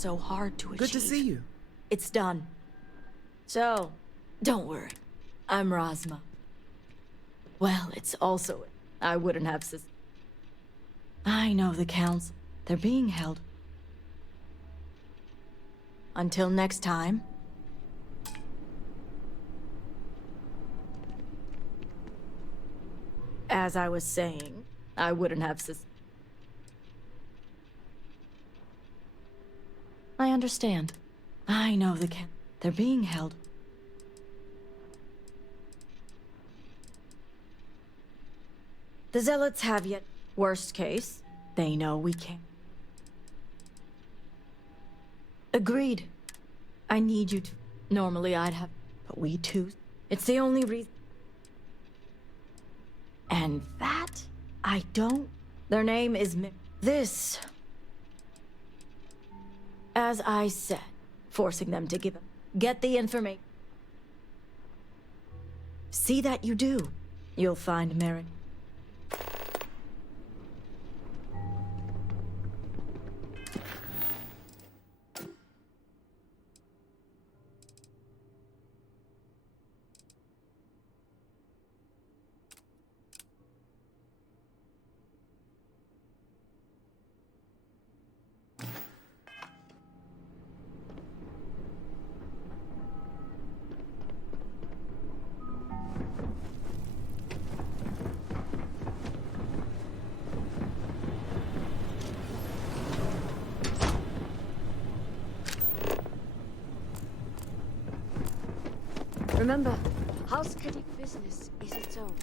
so hard to achieve. Good to see you. It's done. So, don't worry. I'm Rosma. Well, it's also... I wouldn't have I know the council. They're being held. Until next time. As I was saying, I wouldn't have I understand. I know the they're being held. The Zealots have yet. Worst case, they know we can't. Agreed. I need you to. Normally I'd have, but we too. It's the only reason. And that, I don't. Their name is This. As I said, forcing them to give up. Get the information. See that you do. You'll find merit. Remember, House Ka'Dic business is its own.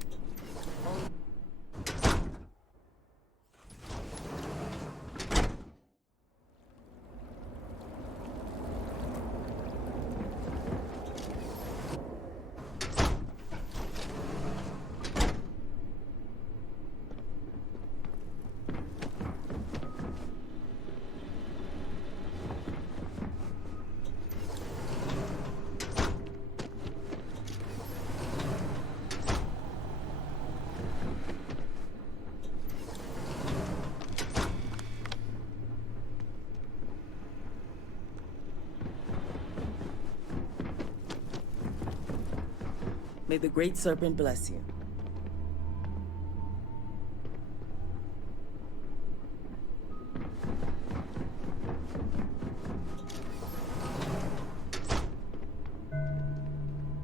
May the Great Serpent bless you.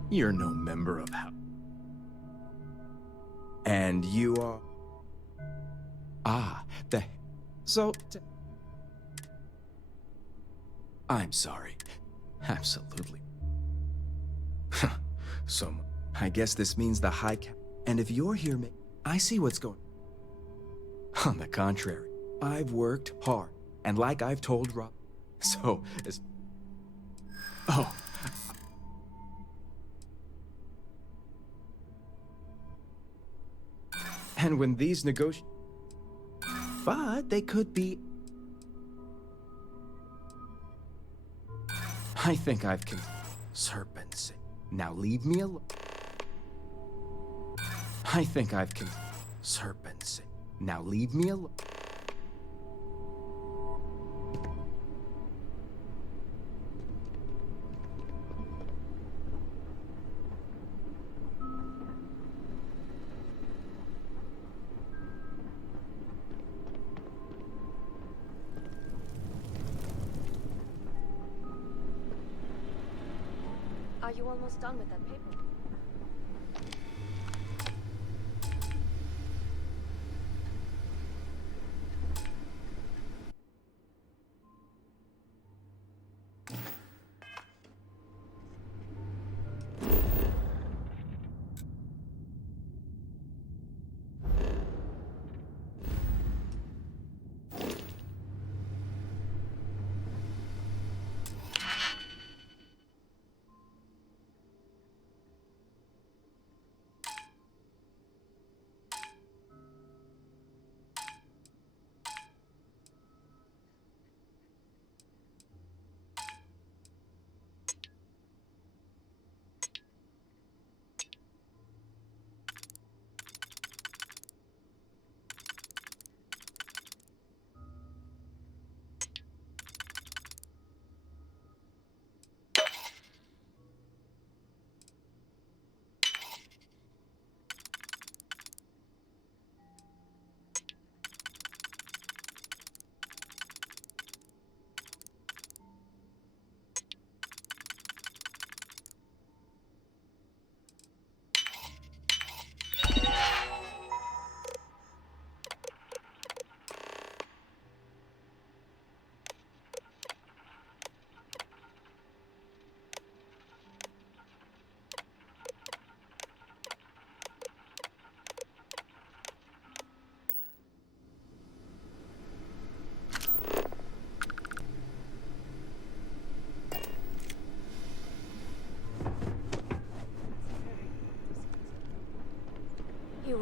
You're no member of House. And you are... Ah, I'm sorry. Absolutely. So, I guess this means the High Cap. And if you're here, I see what's going on. On the contrary, I've worked hard. And like I've told Rob... So, Oh. And when these But they could be... I think I've Serpents. Now leave me alone. I think I've Serpents. Now leave me alone. Are you almost done with that paper?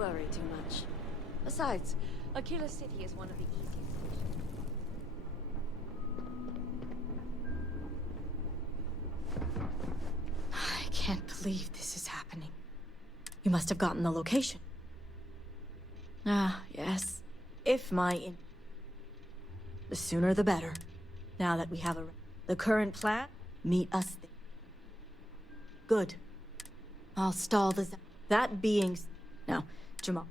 worry too much. Besides, a killer city is one of the easiest missions. I can't believe this is happening. You must have gotten the location. Ah, yes. If the sooner the better. Now that we have the current plan, meet us there. Good. I'll stall the... That being... Now, Jamal.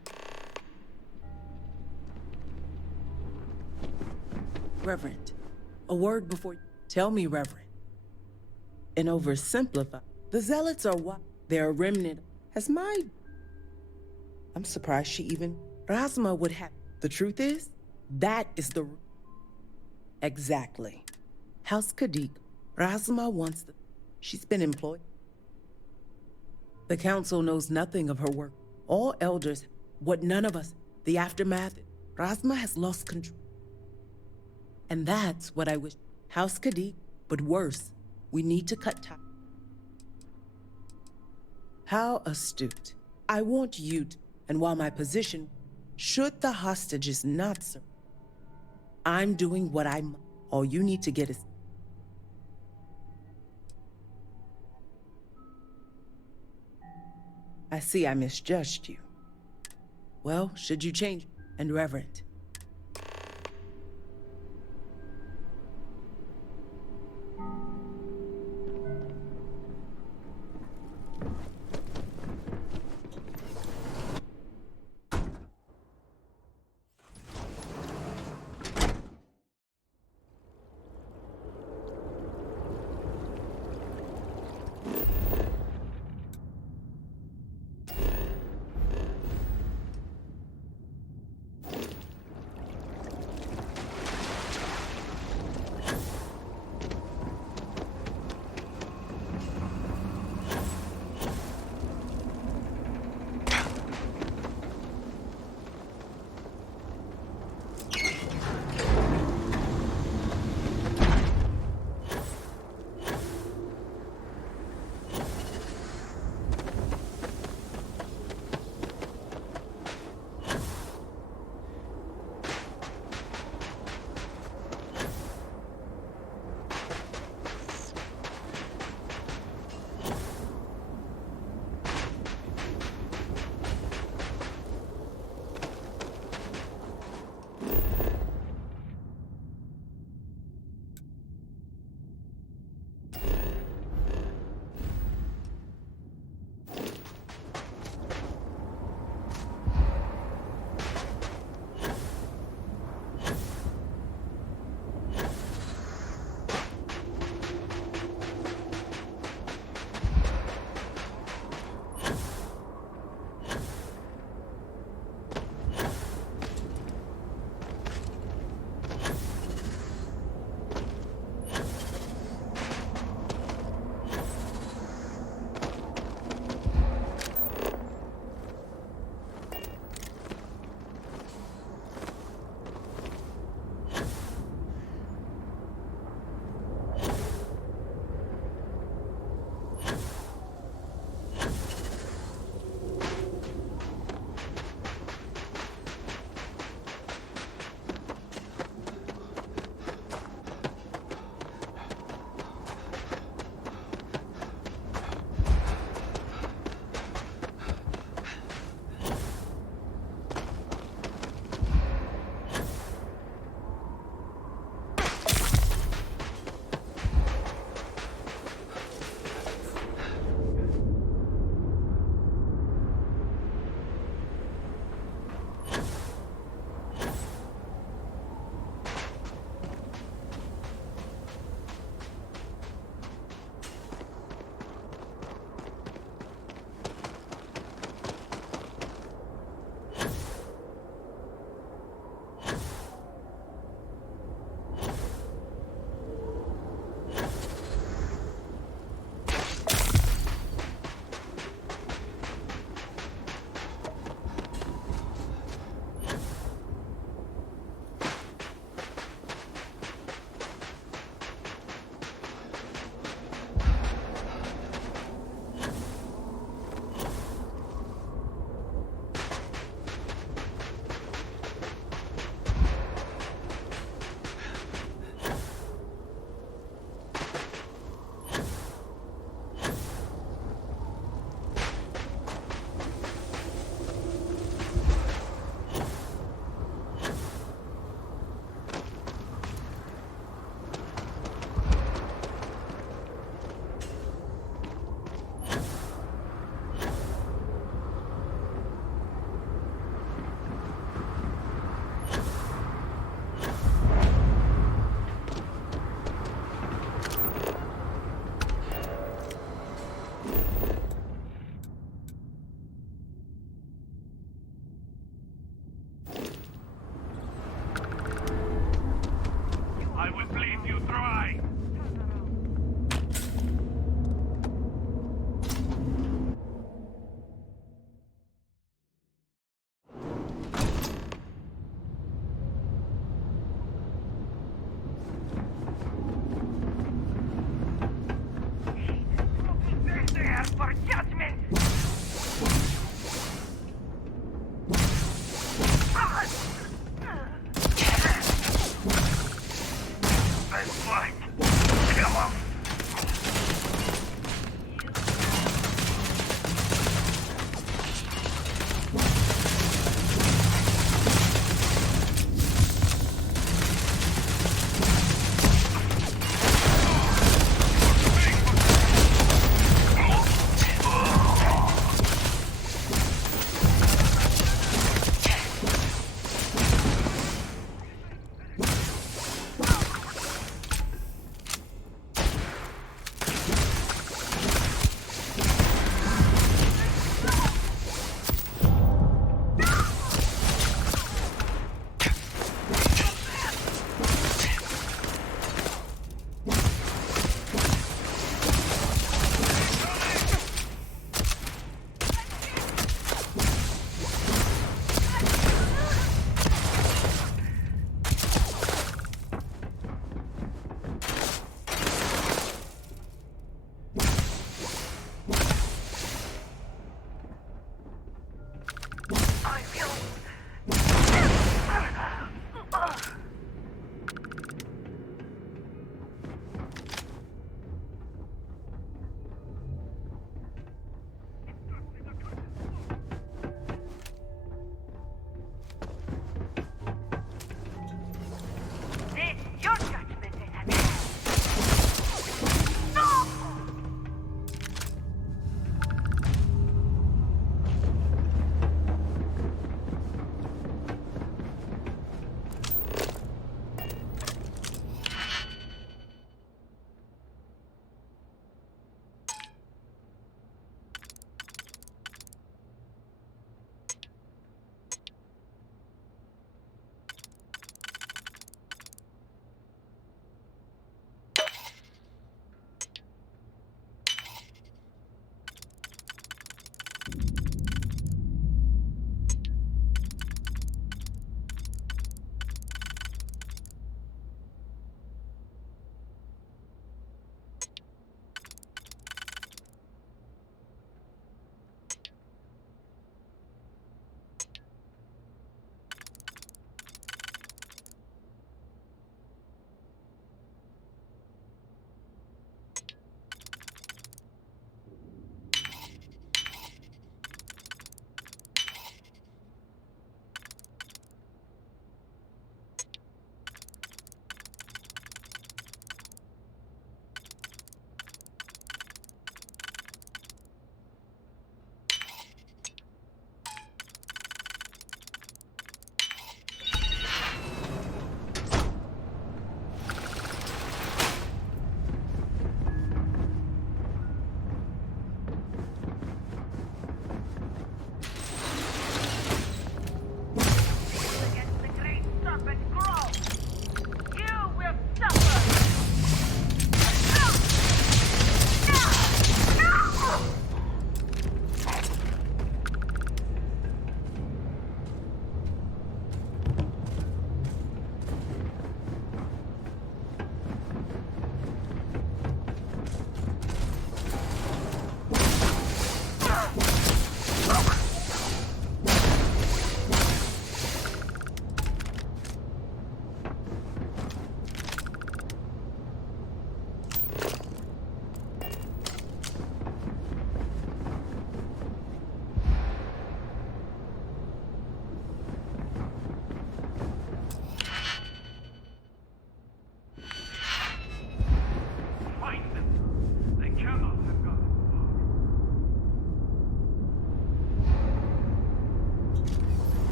Reverend, a word before you. Tell me, Reverend. And oversimplify. The Zealots are what? They're a remnant. I'm surprised she even... Razma would have... The truth is, that is the... Exactly. House Ka'Dic. Razma wants the... She's been employed. The council knows nothing of her work. All elders, what none of us, the aftermath, Razma has lost control. And that's what I wish. House Ka'Dic, but worse, we need to cut ties. How astute. I want you to, and while my position, should the hostages not serve, I'm doing what I must. All you need to get is... I see I misjudged you. Well, should you change? And Reverend.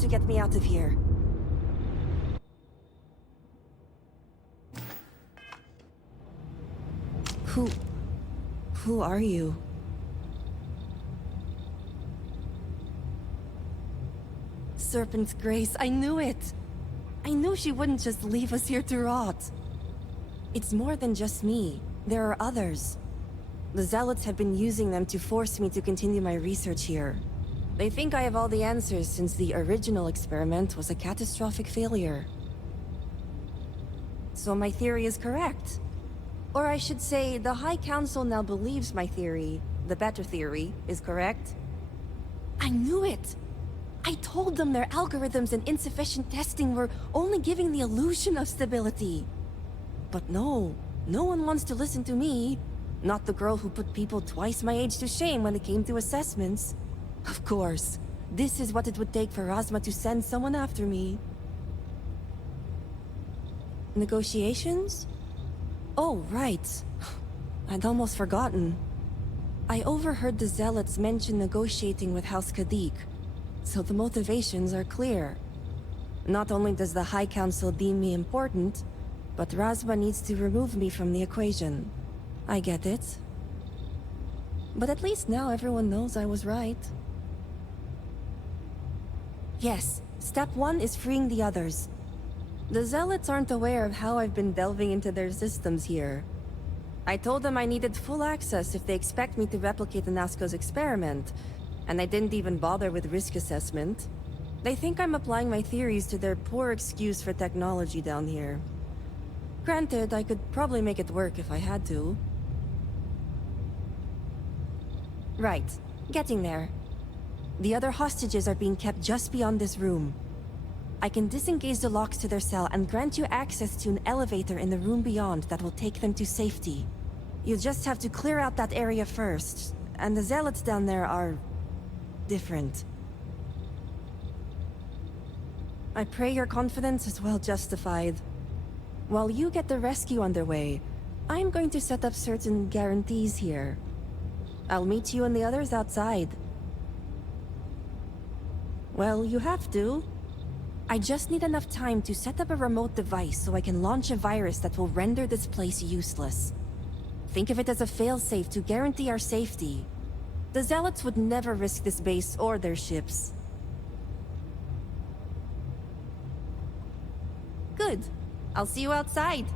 to get me out of here. Who are you? Serpent's Grace, I knew it! I knew she wouldn't just leave us here to rot. It's more than just me. There are others. The Zealots have been using them to force me to continue my research here. They think I have all the answers since the original experiment was a catastrophic failure. So my theory is correct. Or I should say, the High Council now believes my theory, the better theory, is correct. I knew it! I told them their algorithms and insufficient testing were only giving the illusion of stability. But no one wants to listen to me. Not the girl who put people twice my age to shame when it came to assessments. Of course, this is what it would take for Razma to send someone after me. Negotiations? Oh, right. I'd almost forgotten. I overheard the Zealots mention negotiating with House Ka'Dic, so the motivations are clear. Not only does the High Council deem me important, but Razma needs to remove me from the equation. I get it. But at least now everyone knows I was right. Yes, step 1 is freeing the others. The Zealots aren't aware of how I've been delving into their systems here. I told them I needed full access if they expect me to replicate Anasco's experiment, and I didn't even bother with risk assessment. They think I'm applying my theories to their poor excuse for technology down here. Granted, I could probably make it work if I had to. Right, getting there. The other hostages are being kept just beyond this room. I can disengage the locks to their cell and grant you access to an elevator in the room beyond that will take them to safety. You just have to clear out that area first, and the Zealots down there are... different. I pray your confidence is well justified. While you get the rescue underway, I'm going to set up certain guarantees here. I'll meet you and the others outside. Well, you have to. I just need enough time to set up a remote device so I can launch a virus that will render this place useless. Think of it as a failsafe to guarantee our safety. The Zealots would never risk this base or their ships. Good. I'll see you outside.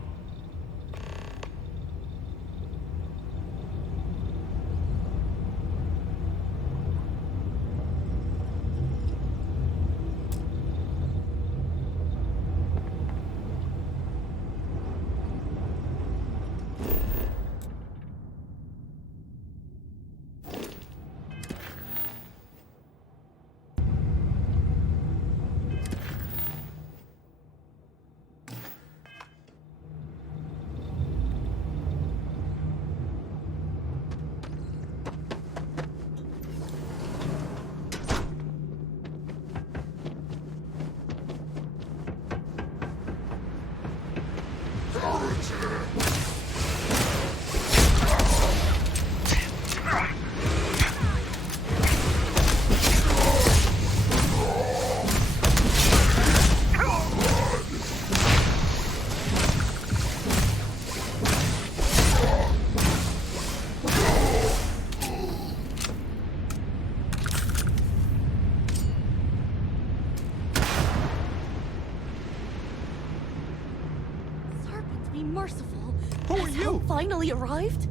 Merciful. Who are Has you? help finally arrived?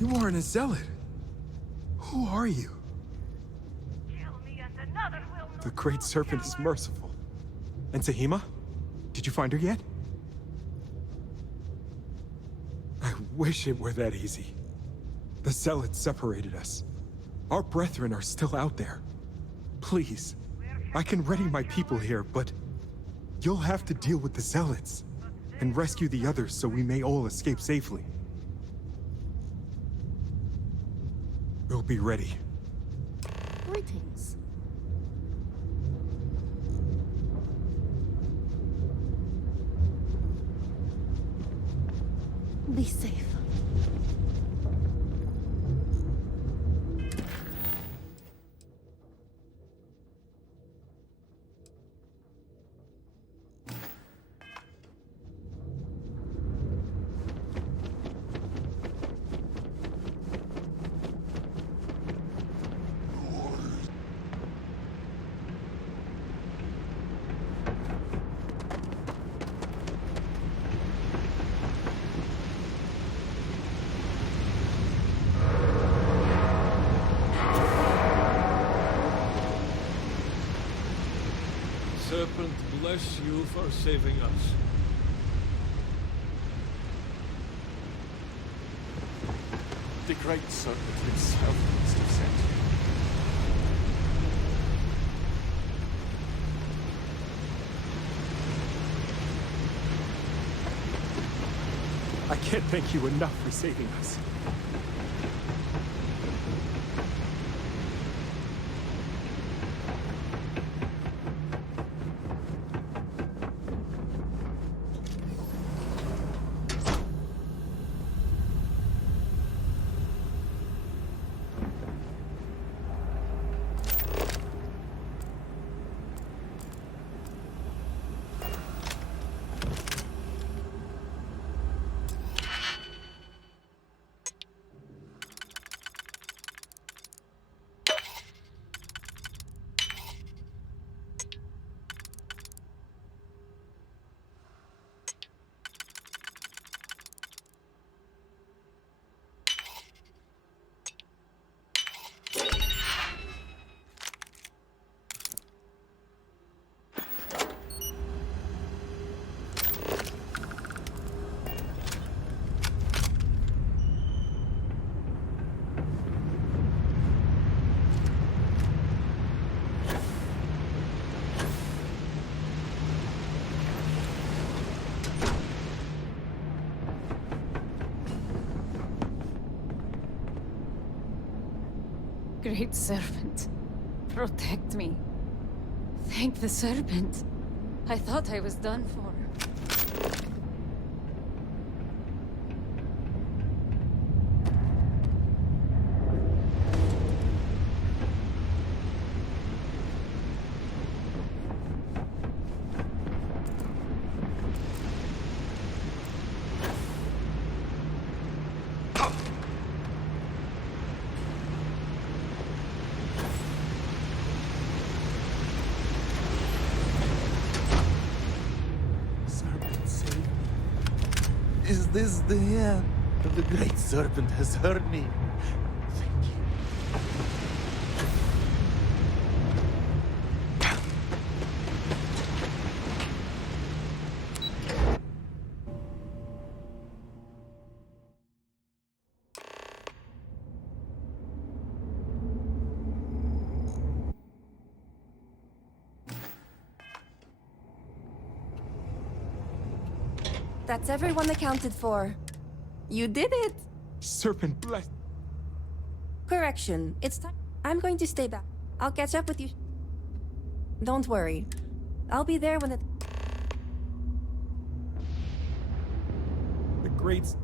You aren't a zealot. Who are you? The Great Serpent is merciful. And Tahima? Did you find her yet? I wish it were that easy. The Zealots separated us. Our brethren are still out there. Please, I can ready my people here, but you'll have to deal with the Zealots and rescue the others so we may all escape safely. We'll be ready. Greetings. Be safe. Serpent bless you for saving us. The great serpent himself must have sent you. I can't thank you enough for saving us. Great serpent, protect me. Thank the serpent. I thought I was done for. Serpent saved me. Is this the end? The great serpent has heard me. Thank you. That's everyone accounted for. You did it! Serpent bless. Correction, it's time. I'm going to stay back. I'll catch up with you. Don't worry. I'll be there when it. The great.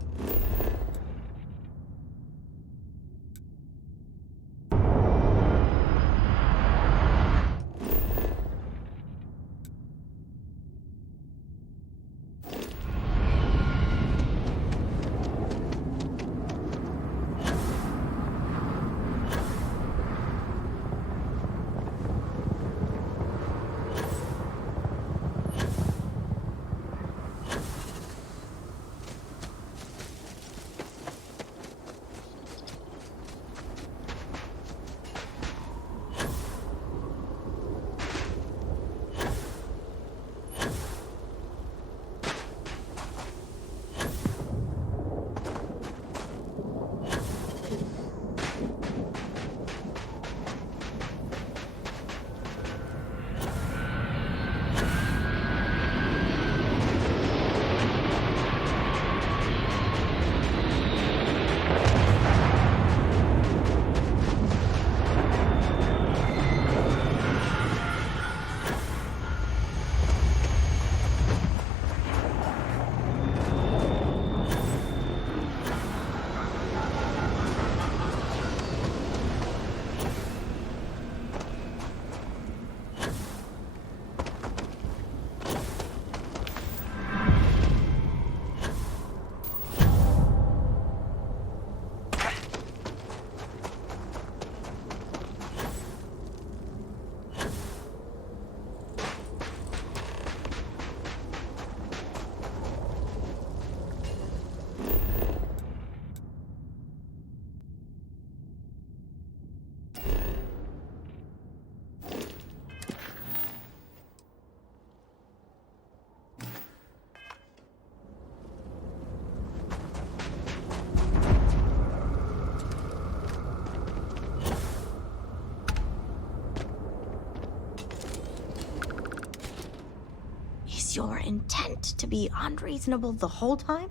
your intent to be unreasonable the whole time?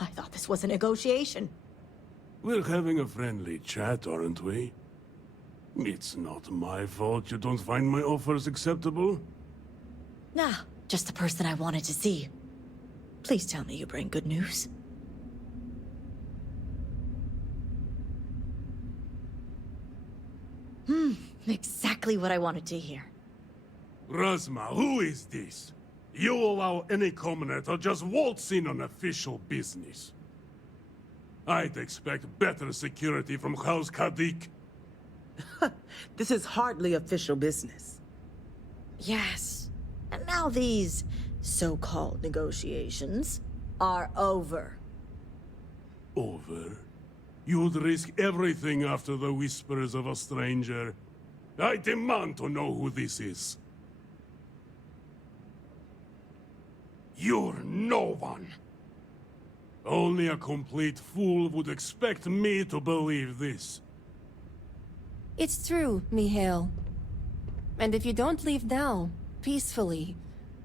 I thought this was a negotiation. We're having a friendly chat, aren't we? It's not my fault you don't find my offers acceptable. Nah, just the person I wanted to see. Please tell me you bring good news. Exactly what I wanted to hear. Razma, who is this? You allow any commoner to just waltz in on official business. I'd expect better security from House Ka'Dic. This is hardly official business. Yes. And now these so-called negotiations are over. Over? You'd risk everything after the whispers of a stranger. I demand to know who this is. You're no one. Only a complete fool would expect me to believe this. It's true, Mihail. And if you don't leave now, peacefully,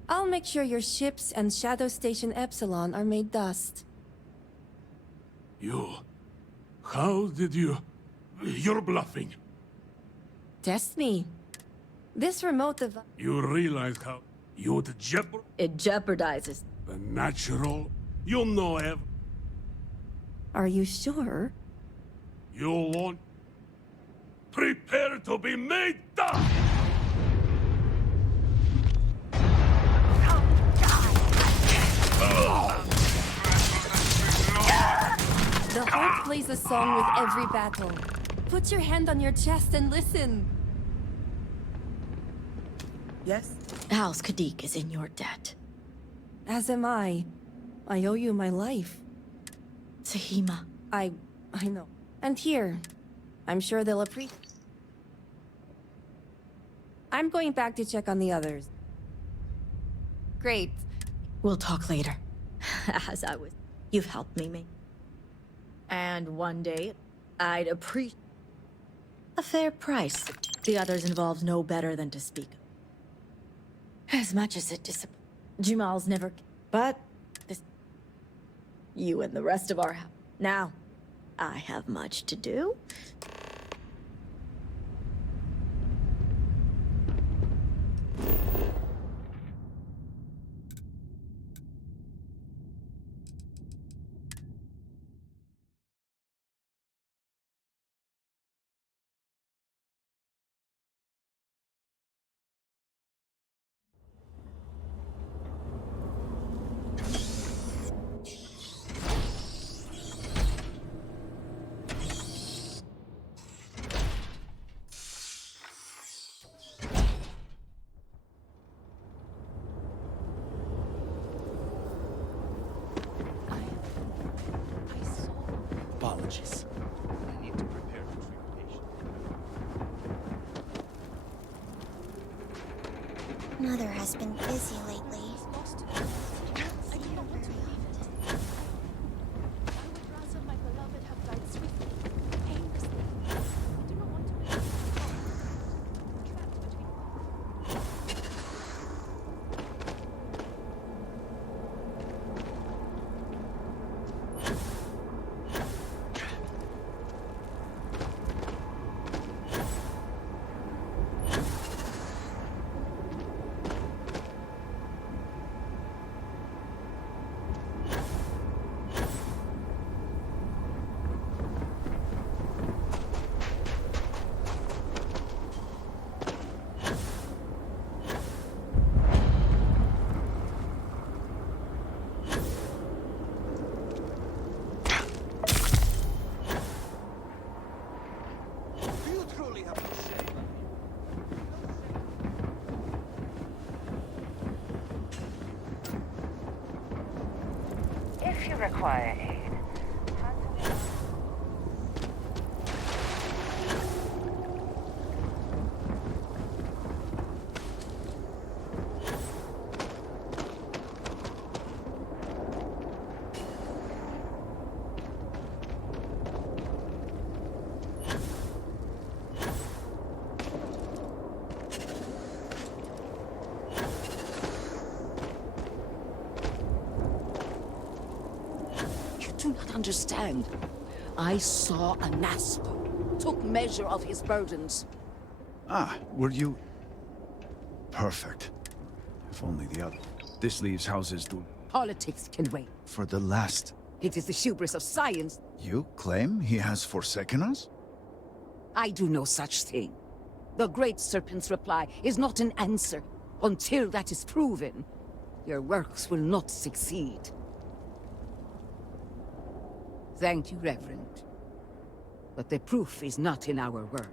I'll make sure your ships and Shadow Station Epsilon are made dust. You... How did you... You're bluffing. Test me. This remote device... You realize how... You'd It jeopardizes. the natural... You'll know Are you sure? You'll want... Prepare to be made dust! The heart plays a song with every battle. Put your hand on your chest and listen. Yes? House Ka'Dic is in your debt. As am I. I owe you my life. Tahima. I know. And here, I'm sure they'll appreciate. I'm going back to check on the others. Great. We'll talk later. As I was... You've helped me make... And one day, I'd appreciate... a fair price. The others involved no better than to speak. As much as it disappoints... Jamal's never... But... this... You and the rest of our house... Now, I have much to do. Apologies. I need to prepare to treat a patient. Mother has been busy lately. I do not want to leave it. I would rather my beloved have died swiftly, painlessly. I do not want to live trapped between... Do you truly have no shame? If you require aid, do not understand. I saw a Naspo, took measure of his burdens. Ah, were you... Perfect. If only the other... This leaves houses to... Politics can wait. For the last... It is the hubris of science. You claim he has forsaken us? I do no such thing. The Great Serpent's reply is not an answer until that is proven. Your works will not succeed. Thank you, Reverend. But the proof is not in our word.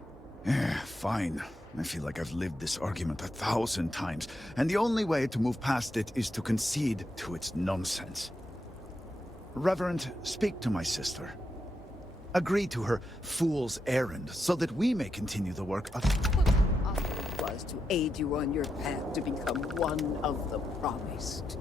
Fine. I feel like I've lived this argument 1,000 times, and the only way to move past it is to concede to its nonsense. Reverend, speak to my sister. Agree to her fool's errand, so that we may continue the work of... Our was to aid you on your path to become one of the promised.